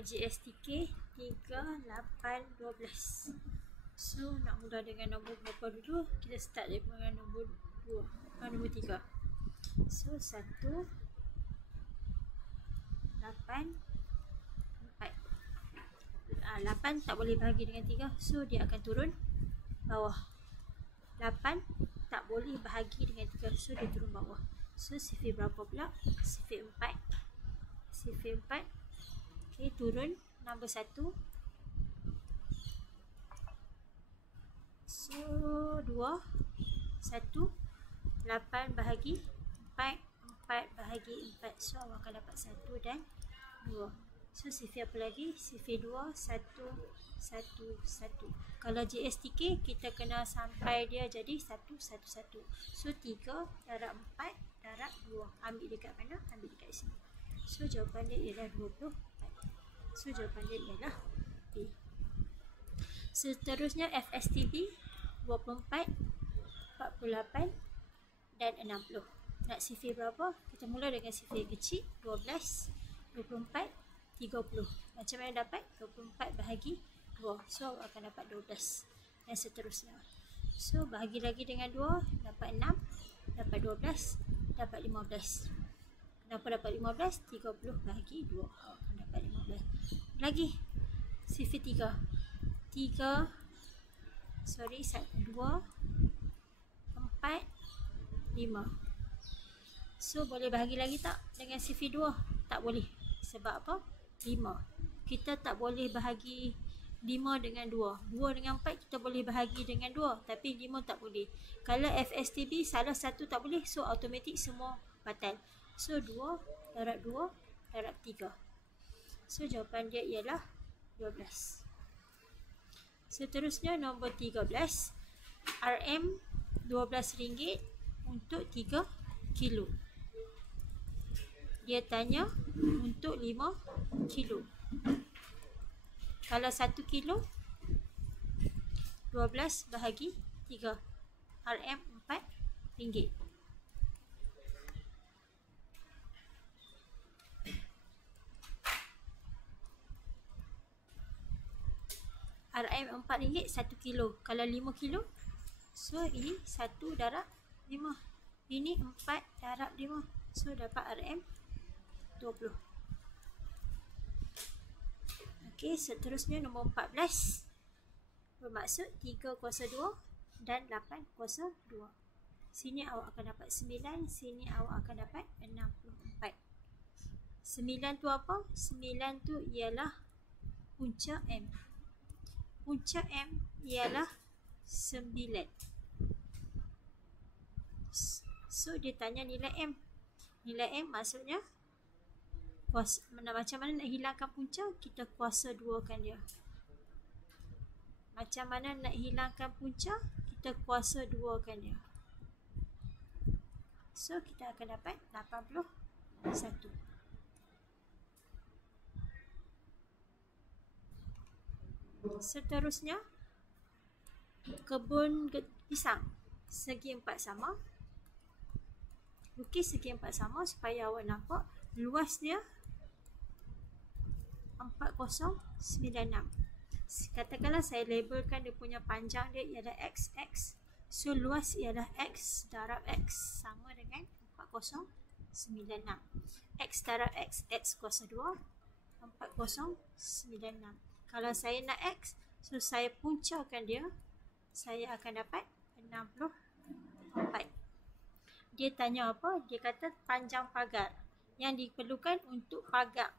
GSTK 3812. So nak mula dengan nombor berapa dulu? Kita start dengan nombor 2, nombor 3. So 1 8 4. 8 tak boleh bahagi dengan 3, so dia akan turun bawah. 8 tak boleh bahagi dengan 3, so dia turun bawah. So sifir berapa pula? Sifir 4. Sifir 4. Okay, turun nombor 1. So 2 1 8 bahagi 4, 4 bahagi 4. So awak akan dapat 1 dan 2. So sifir apa lagi? Sifir 2 1 1 1. Kalau GSTK kita kena sampai dia jadi 1 1 1. So 3 darab 4 darab 2. Ambil dekat mana? Ambil dekat sini. So jawapan dia ialah 24. So jawapan dia ialah B. Seterusnya FSTB 24 48 dan 60. Nak sifir berapa? Kita mula dengan sifir kecil 12 24 30. Macam mana dapat? 24 bahagi 2. So akan dapat 12 dan seterusnya. So bahagi lagi dengan 2 dapat 6, dapat 12, dapat 15. Kenapa dapat 15? 30 bahagi 2 akan dapat 15. Lagi sifir 3 2 4 5. So boleh bahagi lagi tak dengan sifir 2? Tak boleh. Sebab apa? 5. Kita tak boleh bahagi 5 dengan 2. 2 dengan 4 kita boleh bahagi dengan 2, tapi 5 tak boleh. Kalau FSTB salah satu tak boleh, so automatik semua batal. So 2 darab 2 darab 3. So jawapan dia ialah 12. Seterusnya nombor 13. RM RM12 untuk 3 kilo. Dia tanya untuk 5 kilo. Kalau 1 kilo 12 bahagi 3. RM RM4. RM RM4 1 kilo. Kalau 5 kilo, so ini 1 darab 5. Ini 4 darab 5. So dapat RM 20. Okey, seterusnya nombor 14. Bermaksud 3 kuasa 2 dan 8 kuasa 2. Sini awak akan dapat 9, sini awak akan dapat 64. 9 tu apa? 9 tu ialah punca M. Punca M ialah 9. So dia tanya nilai M. Nilai M maksudnya macam mana nak hilangkan punca? Kita kuasa 2 kan dia. Macam mana nak hilangkan punca? Kita kuasa 2 kan dia. So kita akan dapat 81. Seterusnya kebun pisang. Segi 4 sama. Lukis segi 4 sama supaya awak nampak luas dia 4096. Katakanlah saya labelkan dia punya panjang dia ialah XX. So luas ialah X darab X sama dengan 4096. X darab X, X kuasa 2, 4096. Kalau saya nak X, so saya puncakan dia, saya akan dapat 64. Dia tanya apa? Dia kata panjang pagar yang diperlukan untuk pagar.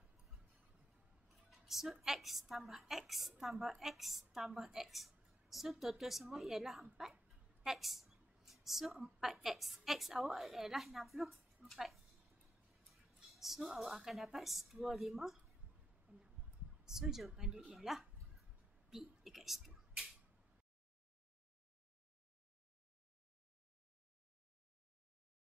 So X tambah X tambah X tambah X. So total semua ialah 4X. So 4X. X awak ialah 64. So awak akan dapat 256. So jawapan dia ialah B dekat situ.